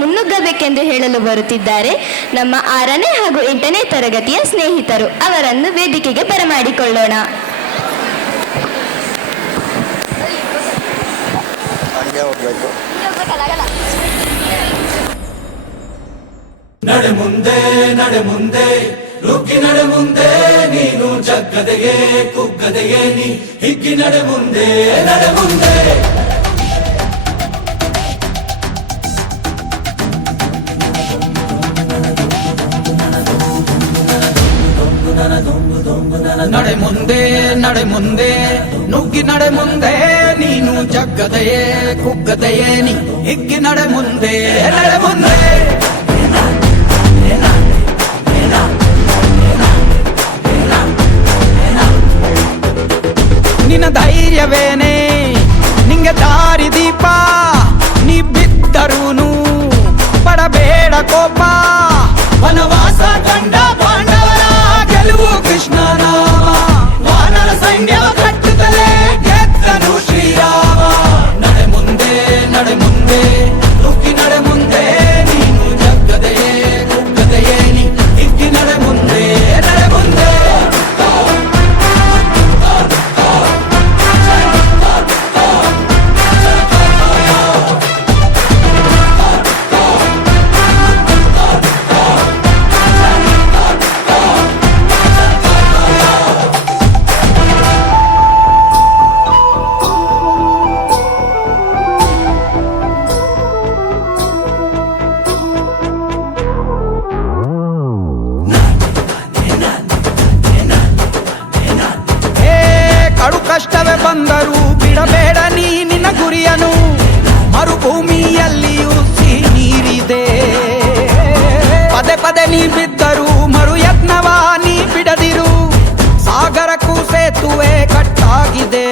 ಮುನ್ನುಗ್ಗಬೇಕೆಂದು ಹೇಳಲು ಬರುತ್ತಿದ್ದಾರೆ ನಮ್ಮ 6ನೇ ಹಾಗೂ 8ನೇ ತರಗತಿಯ ಸ್ನೇಹಿತರು. ಅವರನ್ನು ವೇದಿಕೆಗೆ ಬರಮಾಡಿಕೊಳ್ಳೋಣ. ನಡೆ ಮುಂದೆ ನಡೆ ಮುಂದೆ ನುಗ್ಗಿ ನಡೆ ಮುಂದೆ ನೀನು ಜಗ್ಗದೆಯೇ ಕುಗ್ಗದೆಯೇ ನೀ ಹಿಗ್ಗಿ ನಡೆ ಮುಂದೆ ನಡೆ ಮುಂದೆ. ನಡೆ ಮುಂದೆ ನಡೆ ಮುಂದೆ ನುಗ್ಗಿ ನಡೆ ಮುಂದೆ ನೀನು ಜಗ್ಗದೆಯೇ ಕುಗ್ಗದೆಯೇ ನೀ ಹಿಗ್ಗಿ ನಡೆ ಮುಂದೆ ನಡೆ ಮುಂದೆ. ನಿನ್ನ ಧೈರ್ಯವೇನೆ ನಿಂಗೆ ದಾರಿ ದೀಪ, ನೀ ಬಿದ್ದರೂನು ಪಡಬೇಡ ಕೋಪ. ವನವಾಸ ಕಂಡ ಪಾಂಡವರ ಗೆಲುವು ಕೃಷ್ಣ ನಾಮ, ವಾನರ ಸೈನ್ಯ ಕಟ್ಟುತ್ತಲೇ ಗೆದ್ದನು ಶ್ರೀರಾಮ. ನಡೆ ಮುಂದೆ ನಡೆ ಮುಂದೆ ನುಗ್ಗಿ ನಡೆ ಮುಂದೆ ನೀನು ಜಗ್ಗದೆಯೇ ಕುಗ್ಗದೆಯೇ ನೀ ಹಿಗ್ಗಿ ನಡೆ ಮುಂದೆ ನಡೆ ಮುಂದೆ. ಕಷ್ಟವೇ ಬಂದರೂ ಬಿಡಬೇಡ ನೀ ನಿನ್ನ ಗುರಿಯನು, ಮರುಭೂಮಿಯಲ್ಲಿಯೂ ಸಿಹಿ ನೀರಿದೆ. ಪದೇ ಪದೇ ನೀ ಬಿದ್ದರೂ ಮರು ಯತ್ನವ ನೀ ಬಿಡದಿರು, ಸಾಗರಕ್ಕೂ ಸೇತುವೆ ಕಟ್ಟಾಗಿದೆ.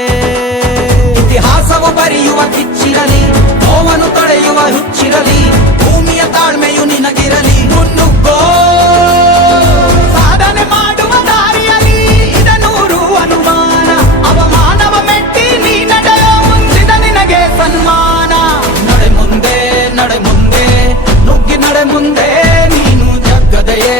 ಇತಿಹಾಸವು ಬರೆಯುವ ಕಿಚ್ಚಿರಲಿ, ನೋವನ್ನು ತಡೆಯುವ ಹುಚ್ಚಿರಲಿ, ಭೂಮಿಯ ತಾಳ್ಮೆಯು ನಿನಗಿರಲಿ. ಮುನ್ನುಗ್ಗೋ ಸಾಧನೆ ಮಾಡುವ ದಾರಿಯಲಿ ಇದನೂರು ಅನುಮಾನ, ಅವಮಾನವ ಮೆಟ್ಟಿ ನೀ ನಡೆಯೋ ಮುಂದಿದ ನಿನಗೆ ಸನ್ಮಾನ. ನಡೆ ಮುಂದೆ ನಡೆ ಮುಂದೆ ನುಗ್ಗಿ ನಡೆ ಮುಂದೆ ನೀನು ಜಗ್ಗದೆಯೇ